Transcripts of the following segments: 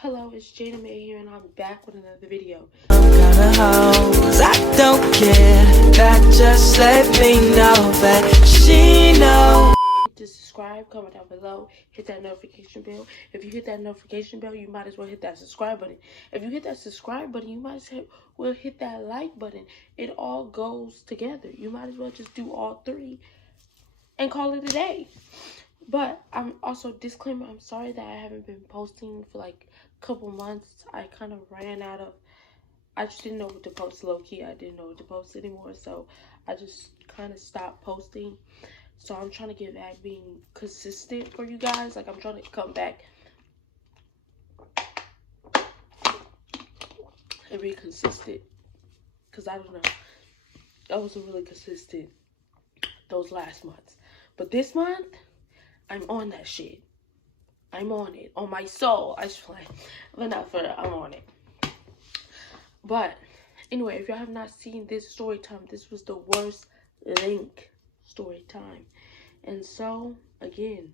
Hello, it's Jada May here, and I'm back with another video. I don't care, that just let me know that she knows. To subscribe, comment down below, hit that notification bell. If you hit that notification bell, you might as well hit that subscribe button. If you hit that subscribe button, you might as well hit that like button. It all goes together. You might as well just do all three and call it a day. But I'm also, disclaimer, I'm sorry that I haven't been posting for like a couple months. I kind of ran out of, I just didn't know what to post. Low-key, I didn't know what to post anymore, so I just kind of stopped posting. So I'm trying to get back being consistent for you guys. Like, I'm trying to come back and be consistent, because I don't know, I wasn't really consistent those last months. But this month, I'm on that shit. I'm on it. On my soul. I just play. But not for I'm on it. But anyway, if y'all have not seen this story time, this was the worst link story time. And so, again,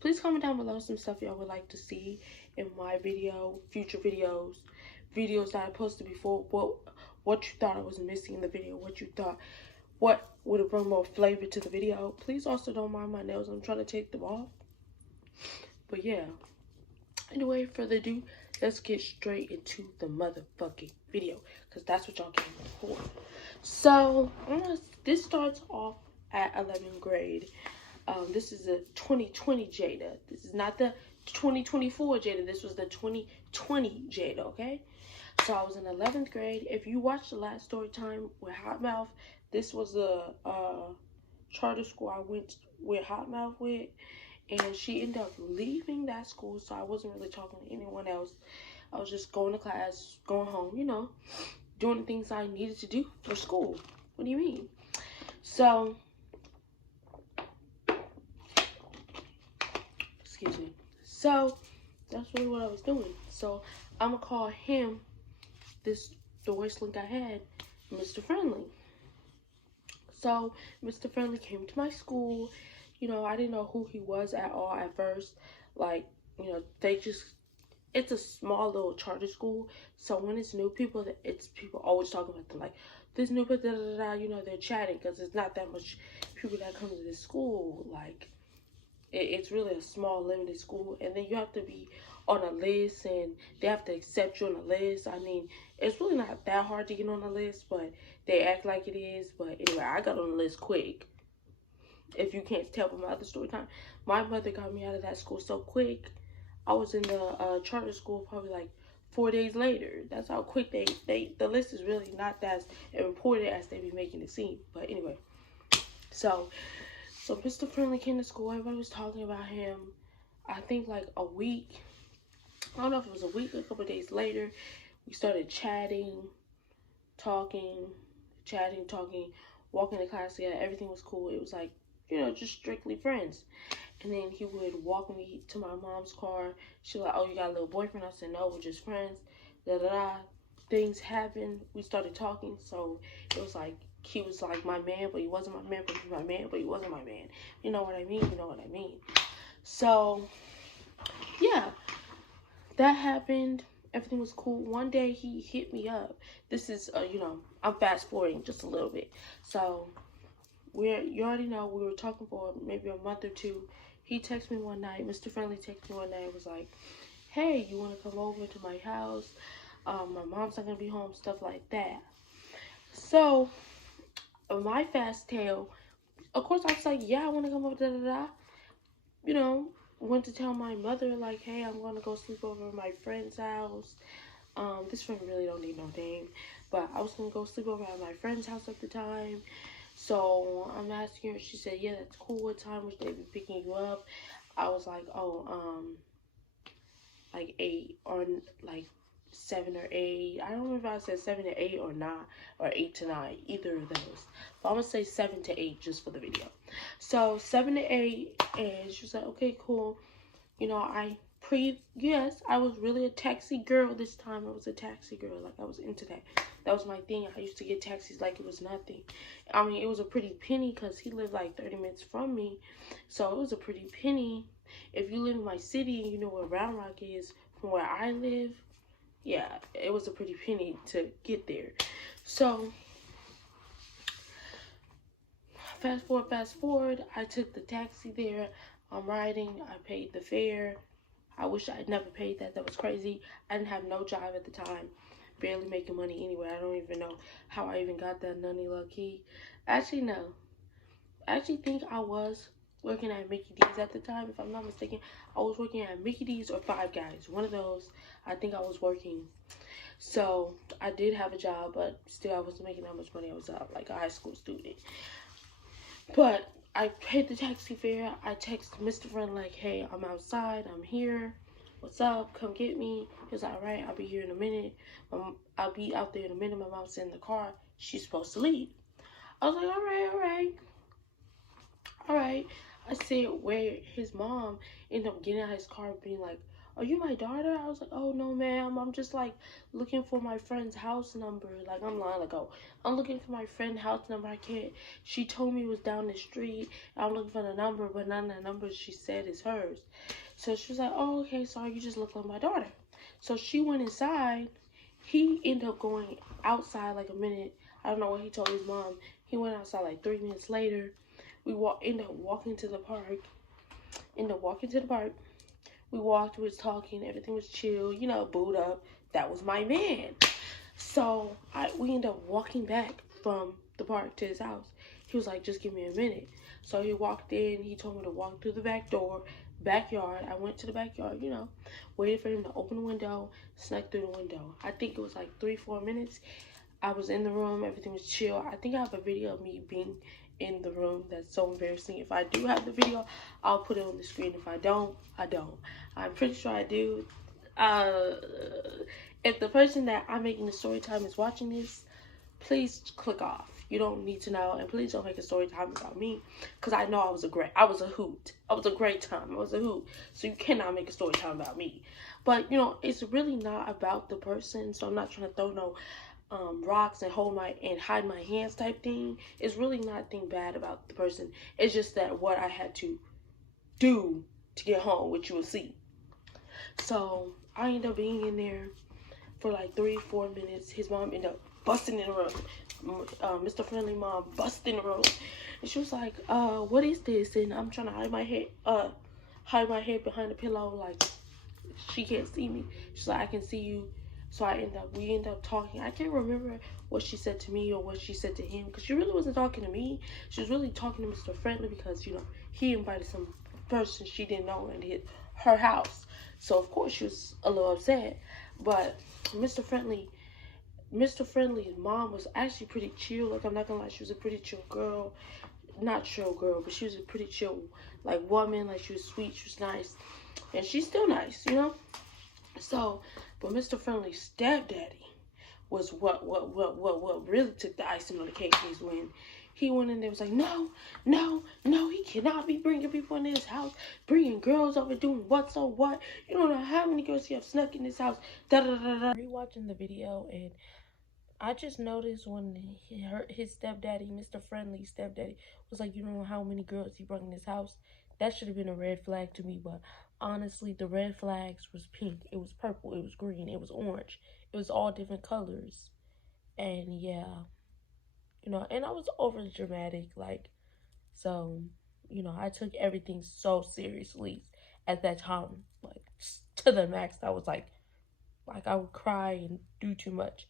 please comment down below some stuff y'all would like to see in my video, future videos that I posted before. What you thought I was missing in the video, what would have brought more flavor to the video. Please also don't mind my nails. I'm trying to take them off. But yeah, anyway, further ado, let's get straight into the motherfucking video, because that's what y'all came for. So, this starts off at 11th grade. This is the 2020 Jada. This is not the 2024 Jada. This was the 2020 Jada, okay? So I was in 11th grade. If you watched the last story time with Hotmouth, this was a charter school I went with Hotmouth with. And she ended up leaving that school, so I wasn't really talking to anyone else. I was just going to class, going home, you know, doing the things I needed to do for school. What do you mean? So, excuse me. So, that's really what I was doing. So, I'm going to call him, the worst link I had, Mr. Friendly. So, Mr. Friendly came to my school. You know, I didn't know who he was at all at first. Like, you know, it's a small little charter school. So when it's new people, it's people always talking about them. Like, this new people, you know, they're chatting because there's not that much people that come to this school. Like, it's really a small, limited school. And then you have to be on a list, and they have to accept you on a list. I mean, it's really not that hard to get on a list, but they act like it is. But anyway, I got on the list quick. If you can't tell from my other story time, my mother got me out of that school so quick. I was in the charter school probably like 4 days later. That's how quick the list is really not that important as they be making it seem. But anyway, so Mr. Friendly came to school. Everybody was talking about him. I think like a week, I don't know if it was a week or a couple of days later, we started chatting, talking, walking to class together. Everything was cool. It was like, you know, just strictly friends. And then he would walk me to my mom's car. She was like, oh, you got a little boyfriend? I said, no, we're just friends. Things happened. We started talking. So it was like, he was like my man, but he wasn't my man, but he was my man, but he wasn't my man. You know what I mean? You know what I mean? So, yeah, that happened. Everything was cool. One day he hit me up. This is, you know, I'm fast forwarding just a little bit. So, you already know, we were talking for maybe a month or two. He texted me one night. Mr. Friendly texted me one night. It was like, hey, you want to come over to my house? My mom's not going to be home, stuff like that. So, my fast tail, of course, I was like, yeah, I want to come over, da-da-da. You know, went to tell my mother, like, hey, I'm going to go sleep over at my friend's house. This friend really don't need no name. But I was going to go sleep over at my friend's house at the time. So I'm asking her, she said, yeah, that's cool. What time would they be picking you up? I was like, oh, like 8 or like 7 or 8. I don't remember if I said 7 to 8 or 9 or 8 to 9, either of those. But I'm gonna say 7 to 8 just for the video. So 7 to 8, and she was like, okay, cool. You know, yes, I was really a taxi girl this time. I was a taxi girl. Like, I was into that. That was my thing. I used to get taxis like it was nothing. I mean, it was a pretty penny because he lived like 30 minutes from me. So it was a pretty penny. If you live in my city and you know where Round Rock is, from where I live, yeah, it was a pretty penny to get there. So fast forward, I took the taxi there. I'm riding, I paid the fare. I wish I had never paid that. That was crazy. I didn't have no job at the time. Barely making money anyway. I don't even know how I even got that nunny lucky. Actually, no. I actually think I was working at Mickey D's at the time. If I'm not mistaken, I was working at Mickey D's or Five Guys. One of those. I think I was working. So, I did have a job, but still I wasn't making that much money. I was like a high school student. But I paid the taxi fare. I texted Mr. Friend like, hey, I'm outside. I'm here. What's up? Come get me. He was like, all right, I'll be here in a minute. I'll be out there in a minute. My mom's in the car. She's supposed to leave. I was like, all right. I said, where his mom ended up getting out of his car being like, are you my daughter? I was like, oh, no, ma'am. I'm just, like, looking for my friend's house number. Like, I'm lying. Like, oh, I'm looking for my friend's house number. I can't. She told me it was down the street. I'm looking for the number, but none of the numbers she said is hers. So she was like, oh, okay, sorry. You just look like my daughter. So she went inside. He ended up going outside, like, a minute. I don't know what he told his mom. He went outside, like, 3 minutes later. We ended up walking to the park. We walked, we was talking, everything was chill, you know, booed up. That was my man. So we ended up walking back from the park to his house. He was like, just give me a minute. So he walked in, he told me to walk through the backyard. I went to the backyard, you know, waited for him to open the window, snuck through the window. I think it was like 3-4 minutes. I was in the room, everything was chill. I think I have a video of me being in the room. That's so embarrassing. If I do have the video, I'll put it on the screen. If I don't, I don't. I'm pretty sure I do. If the person that I'm making the story time is watching this, please click off. You don't need to know, and please don't make a story time about me, because I know I was a hoot. I was a great time. I was a hoot. So you cannot make a story time about me. But you know, it's really not about the person. So I'm not trying to throw no rocks and hide my hands type thing. It's really nothing bad about the person. It's just that what I had to do to get home, which you will see. So I ended up being in there for like 3-4 minutes. His mom ended up busting in the room. Mr. Friendly mom busted in the room, and she was like, what is this? And I'm trying to hide my head behind the pillow, like she can't see me. She's like, I can see you. So we ended up talking. I can't remember what she said to me or what she said to him, because she really wasn't talking to me. She was really talking to Mr. Friendly, because, you know, he invited some person she didn't know into her house. So, of course, she was a little upset. But Mr. Friendly's mom was actually pretty chill. Like, I'm not gonna lie, she was a pretty chill girl. Not chill girl, but she was a pretty chill, like, woman. Like, she was sweet, she was nice. And she's still nice, you know? So, but Mr. Friendly's stepdaddy was what really took the icing on the cake is when he went in there and was like, no, he cannot be bringing people in his house, bringing girls over, doing what. You don't know how many girls he have snuck in his house, Rewatching the video, and I just noticed when his stepdaddy, Mr. Friendly's stepdaddy, was like, you don't know how many girls he brought in his house. That should have been a red flag to me, but honestly, the red flags was pink, it was purple, it was green, it was orange. It was all different colors. And yeah, you know, and I was over dramatic, like, so, you know, I took everything so seriously at that time, like, to the max. I was like I would cry and do too much.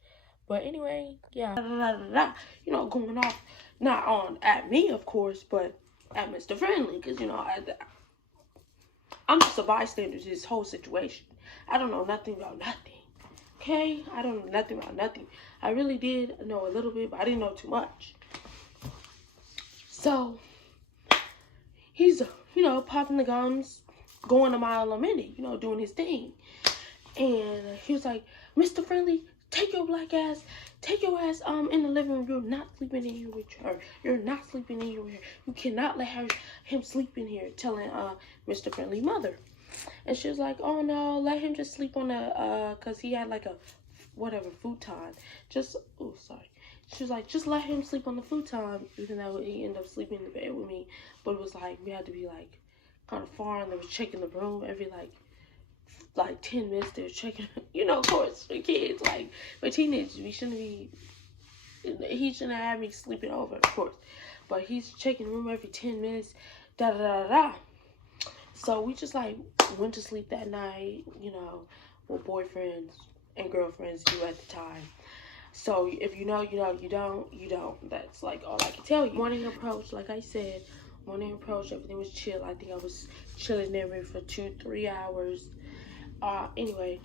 But anyway, yeah, you know, going off, not on at me, of course, but at Mr. Friendly, because, you know, I'm just a bystander to this whole situation. I don't know nothing about nothing, okay? I don't know nothing about nothing. I really did know a little bit, but I didn't know too much. So, he's, you know, popping the gums, going a mile a minute, you know, doing his thing. And he was like, Mr. Friendly, take your ass in the living room. You're not sleeping in here with her. You're not sleeping in here with her. You cannot let him sleep in here, telling Mr. Friendly mother. And she was like, oh no, let him just sleep on the cause he had like a futon. She was like, just let him sleep on the futon, even though he ended up sleeping in the bed with me. But it was like we had to be like kind of far, and they was checking the room every like like 10 minutes they're checking, you know, of course, for kids, like, for teenagers, he shouldn't have me sleeping over, of course, but he's checking the room every 10 minutes, da-da-da-da-da. So we just, like, went to sleep that night, you know, what boyfriends and girlfriends do at the time. So if you know, you know, you don't. That's, like, all I can tell you. Morning approach, like I said, everything was chill. I think I was chilling there for 2-3 hours. Anyway,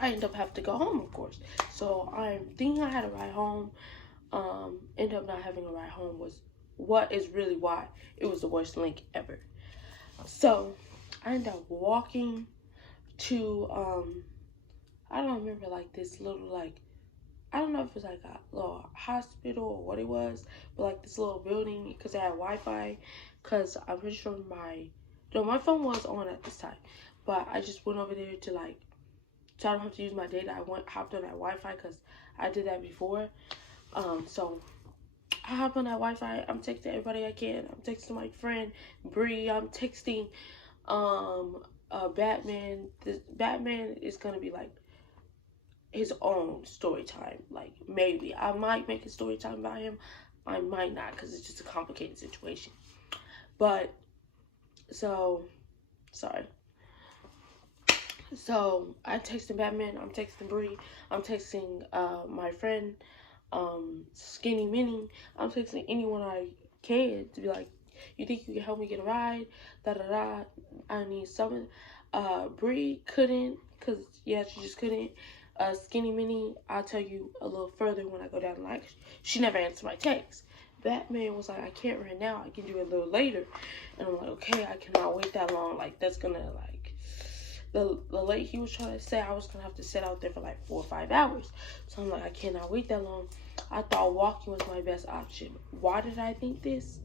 I ended up having to go home, of course. So I'm thinking I had a ride home. Ended up not having a ride home was what is really why it was the worst link ever. So I ended up walking to, I don't remember, like, this little, like, I don't know if it was like a little hospital or what it was, but like this little building, because it had Wi-Fi, because I'm pretty sure my phone was on at this time, but I just went over there to, like, so I don't have to use my data. I hopped on that Wi-Fi because I did that before. So I hopped on that Wi-Fi. I'm texting everybody I can. I'm texting my friend Bree. I'm texting Batman. Batman is gonna be like his own story time. Like, maybe I might make a story time about him. I might not, because it's just a complicated situation. But so sorry. So I texted Batman, I'm texting Bree, I'm texting my friend Skinny Minnie, I'm texting anyone I can to be like, you think you can help me get a ride? Da da da. I need someone. Bree couldn't, cause yeah, she just couldn't. Skinny Minnie, I'll tell you a little further when I go down the line. She never answered my text. Batman was like, I can't right now, I can do it a little later. And I'm like, okay, I cannot wait that long. Like, that's gonna, like, the late he was trying to say I was gonna have to sit out there for like 4 or 5 hours. So I'm like, I cannot wait that long. I thought walking was my best option. Why did I think this?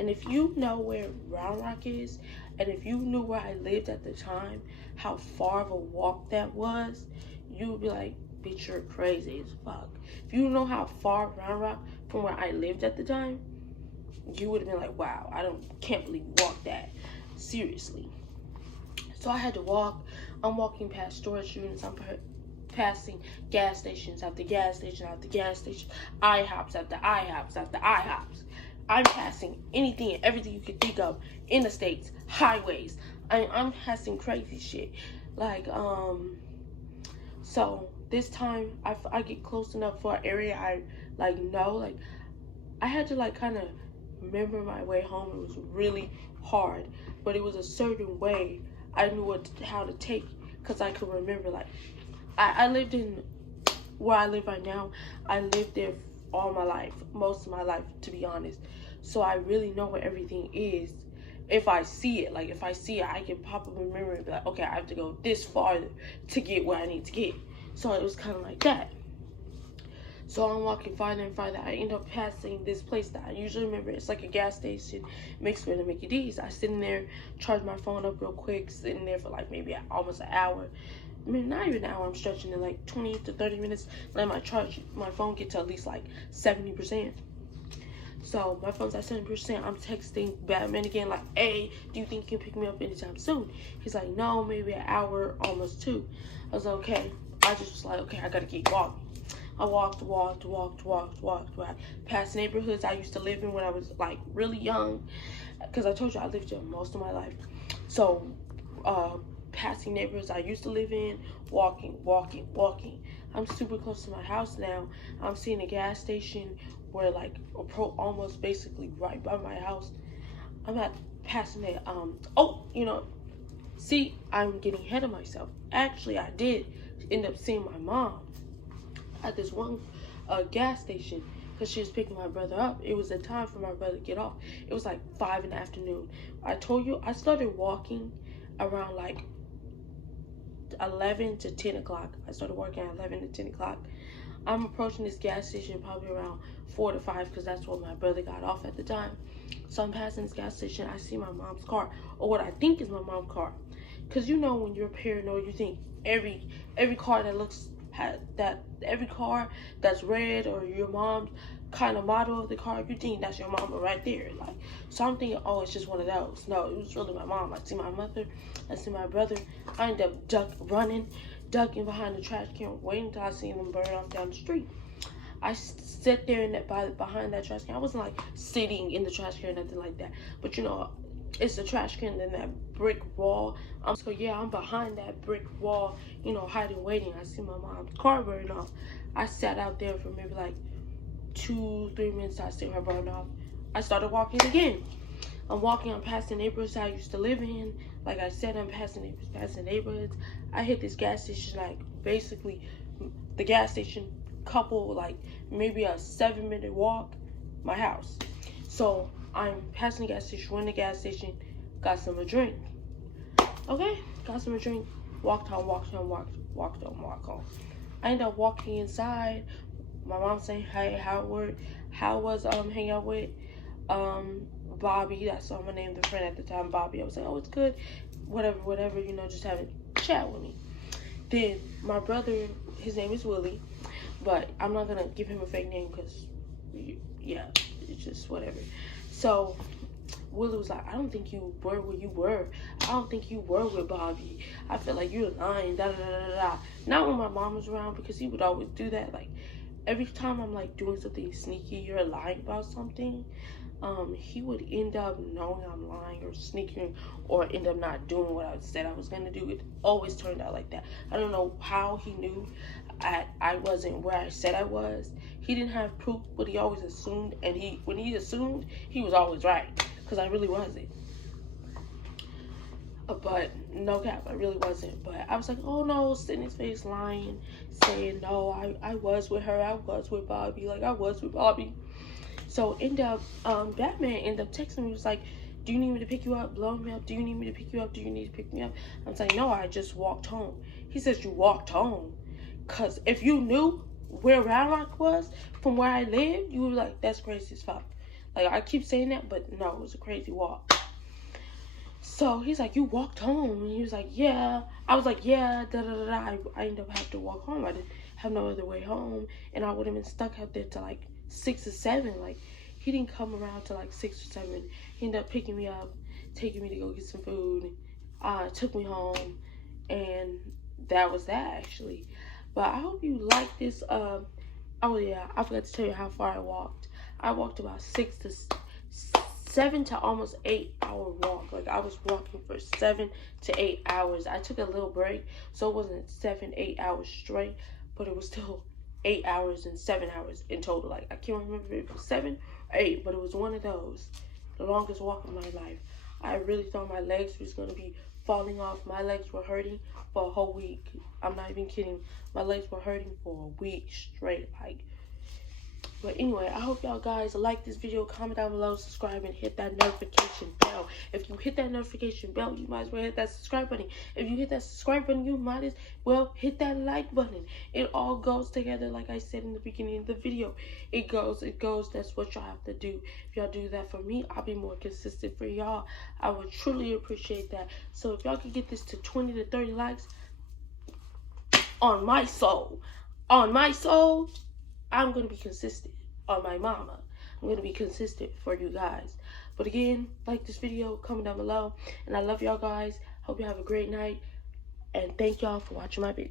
And if you know where Round Rock is, and if you knew where I lived at the time, how far of a walk that was, you would be like, bitch, you're crazy as fuck. If you know how far Round Rock from where I lived at the time, you would have been like, wow, can't believe you walked that. Seriously. So I had to walk. I'm walking past storage units. I'm passing gas stations after gas station after gas station. IHOPs after IHOPs after IHOPs. I'm passing anything and everything you could think of. Interstates, highways. I'm passing crazy shit. Like, so this time I get close enough for an area I, like, know. Like, I had to, like, kind of remember my way home. It was really hard, but it was a certain way I knew how to take, because I could remember. Like, I lived in where I live right now. I lived there all my life, most of my life, to be honest. So I really know where everything is. If I see it, like, if I see it, I can pop up a memory and be like, okay, I have to go this far to get where I need to get. So it was kind of like that. So I'm walking farther and farther. I end up passing this place that I usually remember. It's like a gas station mixed with a Mickey D's. I sit in there, charge my phone up real quick, sitting there for like maybe almost an hour. I mean, not even an hour. I'm stretching it like 20 to 30 minutes. Let my phone get to at least like 70%. So my phone's at 70%. I'm texting Batman again, like, hey, do you think you can pick me up anytime soon? He's like, no, maybe an hour, almost 2. I was like, okay. I just was like, okay, I gotta keep walking. I walked, past neighborhoods I used to live in when I was, like, really young, because I told you I lived there most of my life. So, passing neighborhoods I used to live in, walking. I'm super close to my house now. I'm seeing a gas station where, like, almost basically right by my house. I'm not passing it. See, I'm getting ahead of myself. Actually, I did end up seeing my mom at this one gas station, because she was picking my brother up. It was the time for my brother to get off. It was like 5 in the afternoon. I told you I started walking around like 11 to 10 o'clock. I started working at 11 to 10 o'clock. I'm approaching this gas station probably around 4 to 5, because that's when my brother got off at the time. So I'm passing this gas station. I see my mom's car, or what I think is my mom's car, because you know when you're paranoid, you think every car that looks every car that's red or your mom's kind of model of the car, you think that's your mama right there. Like, so I'm thinking, oh, it's just one of those. No, it was really my mom. I see my mother, I see my brother. I end up ducking behind the trash can, waiting until I seen them burn off down the street. I sit there in that behind that trash can. I wasn't like sitting in the trash can or nothing like that. But you know, it's the trash can and that brick wall. So yeah, I'm behind that brick wall, you know, hiding, waiting. I see my mom's car burn off. I sat out there for maybe like 2-3 minutes. I see her burn off. I started walking again. I'm walking, I'm past the neighborhoods I used to live in. Like I said, I'm past the neighborhoods. I hit this gas station, like basically the gas station couple, like maybe a 7-minute walk, my house. So I'm passing the gas station, went to the gas station, got some a drink. Okay, got some a drink, walked home. I ended up walking inside. My mom saying, hey, how was hanging out with Bobby? That's what I'm gonna name the friend at the time, Bobby. I was like, oh, it's good, whatever, you know, just having a chat with me. Then my brother, his name is Willie, but I'm not gonna give him a fake name because, yeah, it's just whatever. So Willie was like, I don't think you were where you were. I don't think you were with Bobby. I feel like you're lying, da-da-da-da-da. Not when my mom was around, because he would always do that. Like, every time I'm like doing something sneaky or lying about something, he would end up knowing I'm lying or sneaking, or end up not doing what I said I was gonna do. It always turned out like that. I don't know how he knew I wasn't where I said I was. He didn't have proof, but he always assumed, and when he assumed, he was always right, because I really wasn't. But no cap, I really wasn't. But I was like, oh no, sitting his face lying, saying no, I was with her, I was with Bobby, like I was with Bobby. So Batman ended up texting me. He was like, do you need me to pick you up? Blowing me up. Do you need me to pick you up? Do you need to pick me up? I'm saying, no, I just walked home. He says, you walked home? Because if you knew where Round was from where I lived, you would be like, that's crazy as fuck. Like, I keep saying that, but no, it was a crazy walk. So he's like, you walked home? And he was like, yeah. I was like, yeah, da-da-da-da. I ended up having to walk home. I didn't have no other way home. And I would have been stuck out there till like 6 or 7. Like, he didn't come around till like 6 or 7. He ended up picking me up, taking me to go get some food, took me home, and that was that, actually. But I hope you like this. Oh yeah, I forgot to tell you how far I walked. I walked about 7 to almost 8 hour walk. Like, I was walking for 7 to 8 hours. I took a little break, so it wasn't 7-8 hours straight, but it was still 8 hours and 7 hours in total. Like, I can't remember if it was 7 or 8, but it was one of those. The longest walk of my life. I really thought my legs was gonna be falling off. My legs were hurting for a whole week. I'm not even kidding. My legs were hurting for a week straight. Like, but anyway, I hope y'all guys like this video. Comment down below, subscribe, and hit that notification bell. If you hit that notification bell, you might as well hit that subscribe button. If you hit that subscribe button, you might as well hit that like button. It all goes together, like I said in the beginning of the video. It goes. That's what y'all have to do. If y'all do that for me, I'll be more consistent for y'all. I would truly appreciate that. So if y'all could get this to 20 to 30 likes, on my soul, I'm going to be consistent. On my mama, I'm going to be consistent for you guys. But again, like this video, comment down below. And I love y'all guys. Hope you have a great night. And thank y'all for watching my video.